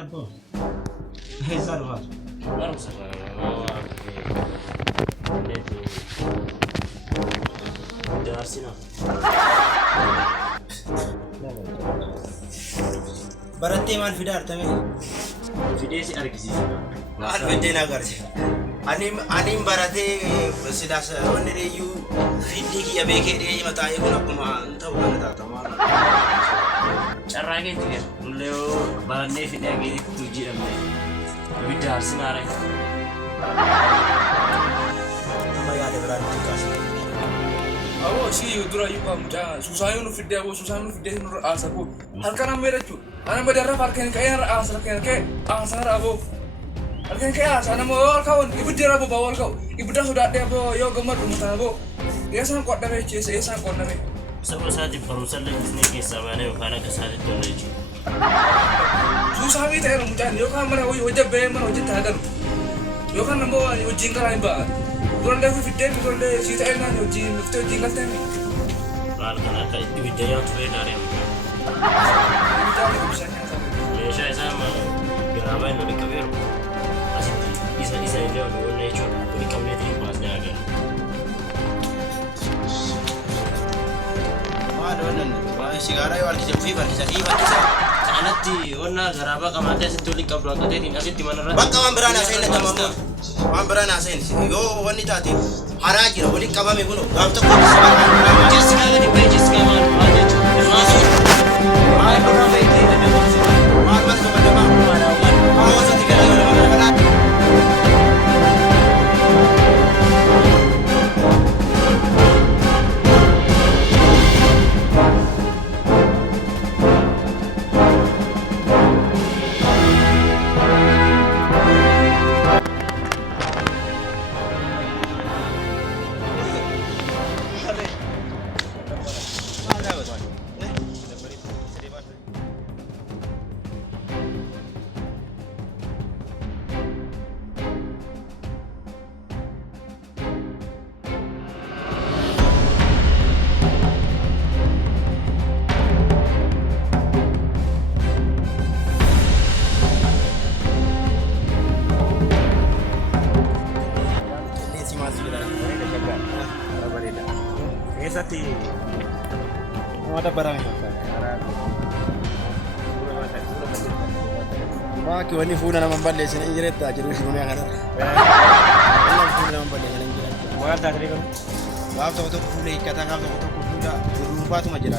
apa? Hezar var. Var mı sana? Ne bu? Dersin al. Barattee maal fidaa artame? Fidee si argisiisa. Maal fiddee na agarsiisa? Ani baratee sidaas wanni reeyyuu fiddii kiyya beekee dhiyee mataa'ee kun akkuma ta'u kana taata maal? Carraa keetti kenna. Nullee barannee fidee geetti jedhamne. Ibidda arsinaare. Amma yaada biraan itti kaasne. Awo si dura yuba muda susahnya nu fidya wo susahnya nu fidya nu asa ko harkan amera cu ana badara farkan kaya asa kan ke asa abo harkan kaya asa na mo kawan ibu dira bo bawal kau ibu dah sudah ada bo yo gemar rumah tabo dia sang kot dare ce sai sang kot dare Sama saati barumsa illee bisnee keessaa baanee yookaan akka isaatti tolle jechuudha. susahnya itu era muda yo kan mana hojja be mana hojja tagan yo kan namo hojjin karai ba Kurang dah fidya kurang dah cerita enak hojjin nufte hojjin kaltan Maal kana akka itti ibidda yaa'u turee gaarii amma. Meeshaa isaa amma giraabaa inni waliin qabeeru asitti isa illee waliin oollee jechuudha. Waliin qabnee ta'in baasnee agarra. Maal wannan sigaaraa yoo harkisa fi harkisa. Kanatti onnaa garaabaa qabaatee asitti waliin qabdu akka ta'etiin asitti manarratti. Bakka waan biraan haasa'in nagamaa waan biraan haasa'in yoo wanni taate haraa jira waliin qabame kun gaaf tokko Jessica gadi ba'e Jessica maal jechuudha. Maasuun maal birraa beekee maal maal sobadamaa hawaasatti gara yoo nama kanaa Eessatti nama barame Baaki wanni fuula nama balleessine hin jiretti jiru duuniyaa kanarra. Wanni fuula nama balleessine hin jiretti. maal taatee kun Gaaf tokko fuula hiikkataa gaaf tokko fuula duubaatuma jira.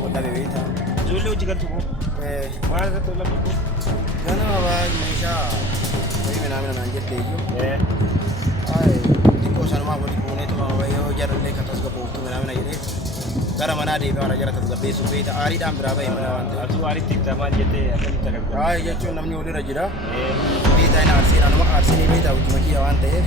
ijoollee hojii galtu kun maal irratti oolaa kun Ganama baay'ee meeshaa wayii midhaan naan jette iyyuu xiqqoo sanumaa waliin buuneetu yoo jarallee kan tasgabbooftu midhaan jedhee gara manaa deebi'aa warra jara tasgabbeessuuf beekta aariidhaan biraa bahee mana waan ta'eef. atuu aaritti ibsa maal jettee akkamitti agarra Jechuun namni walirra jira beektaa inni aarsiidhaan nama aarsinii beektaa hojii makiyyaa waan ta'eef.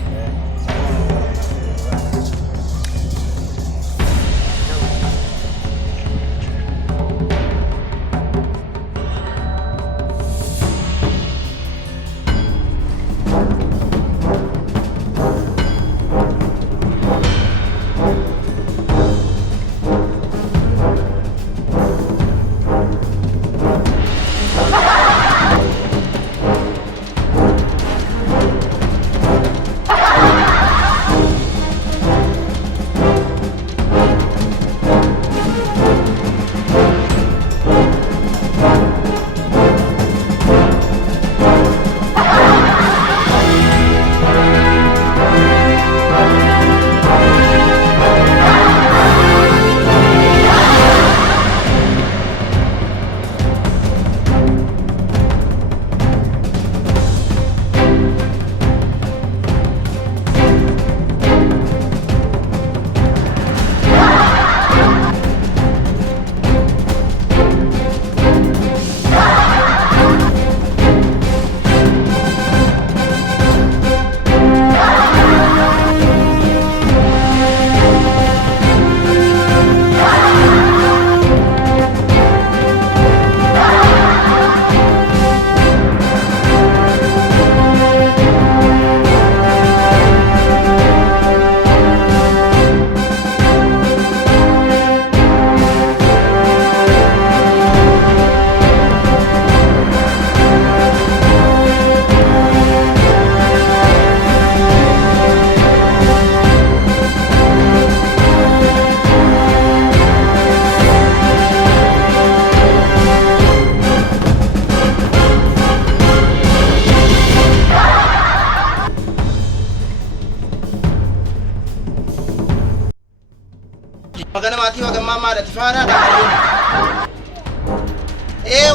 Magana maatii wagammaa maadha tifaanaadha.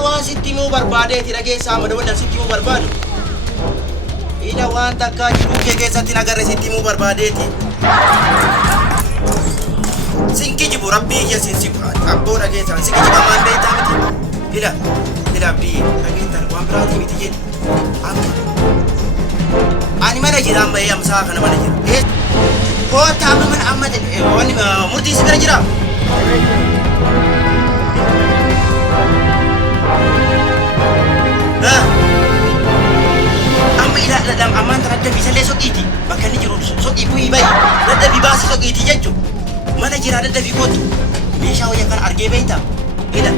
Waan sitti himuu barbaadeeti dhageessaa madda wal sitti himuu barbaadu. Ida waan takkaa jiruu kee keessatti nagarre sitti himuu barbaadeeti. Sinki jibu rabbii ija sinsibu abboo dhageessaa sinki jiba maan beektaa miti. Ila abdii dhageessaa waan biraatii miti jedhu. Ani mana jira amma amsaa kana mana jira. Kota amma mana amma wani murtii si bira jira. Amma ila dalam aman terhadap bisa le sokiti. Bakal ni jiru soki bui bai. Dadda bi basi sokiti jechu. Mana jira dadda bi kotu. Besha waya kan arge baita. Ila.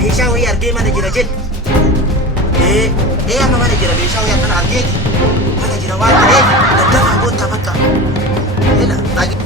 Besha waya arge mana jira jet. Amma mana jira besha waya kan arge. Mana jira wate dadda kota bakka. Ila lagi.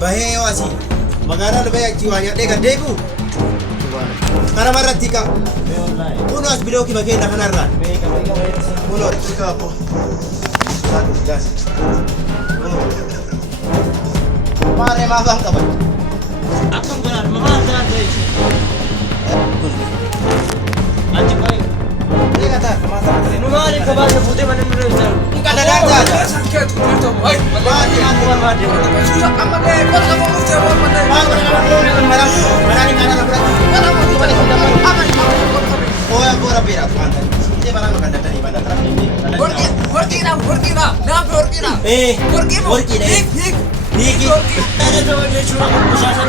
Bahaya wasi. Magara lebih jiwanya deh debu. Karena marah tika. Kuno as video kita bagian dah kanar. Kuno tika apa? Gas. Mare magang kapan? Apa benar? Mahal sangat guys. Anjing baik. Ini kata kemasan. Nunggu kabar putih mana dulu Ustaz? Bukan ada aja. Sakit itu. Hai, Mati aku mati. susah amat deh. Kau kamu mesti apa deh? Marah ni kanan berarti. Mana mau coba di sana? Apa ni? Oh ya gua rapi rak mantan. Ini barang makan dari mana? Worki na. Na worki na. Worki deh. Niki. Ada tu dia curang usaha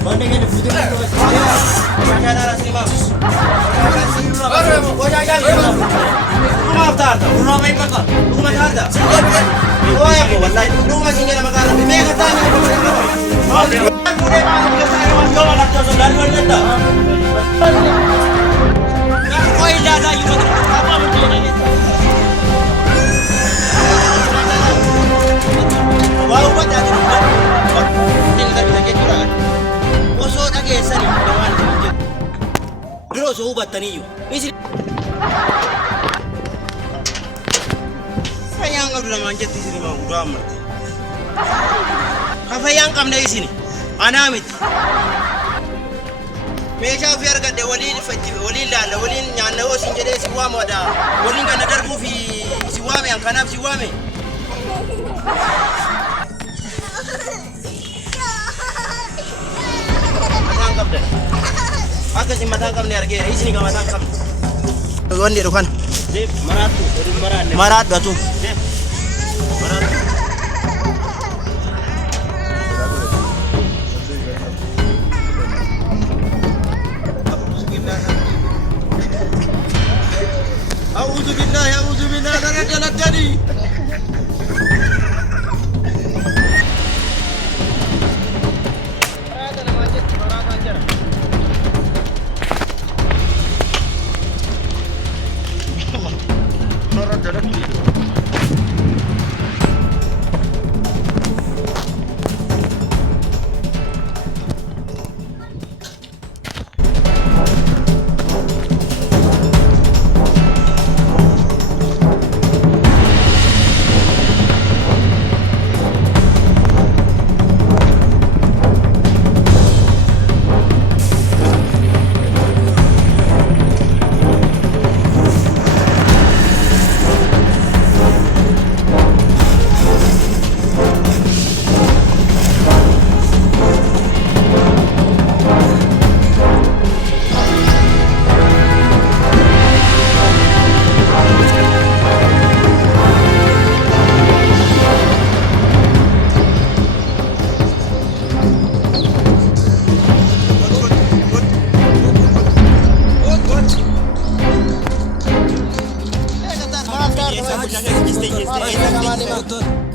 banding ada putih. Ada rasa lima. Rumah tarda. Rumah main apa? Rumah tarda. Oh ya gua wallahi. Rumah sini ada makanan. Mega tanya. Sayang udah manjat di sini mau udah amat. Apa yang kamu dari sini? Anamit. Meeshaa fi argadde waliin fajji waliin laalla waliin nyaanna hoo sin jedhee si waamoodha waliin kana darbuu fi si waame an kanaaf si waame. Mataan qabda. Akkasi mataan qabne argeera isini ka mataan qabne. Wanni dhukan. Dep maratu, oduu maraanne. Maraadhu atu. Dep maratu. A'udzu billahi dari jalan tadi.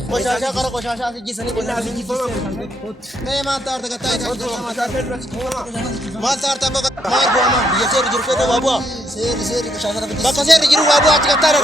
Qoshashaa qara qoshashaa sijjisanii mee maanta arta gattaa maanta arta maal bu'ama biyya seerri jiru fedhe waa bu'a bakka seerri jiru waa bu'a achi gattaa dha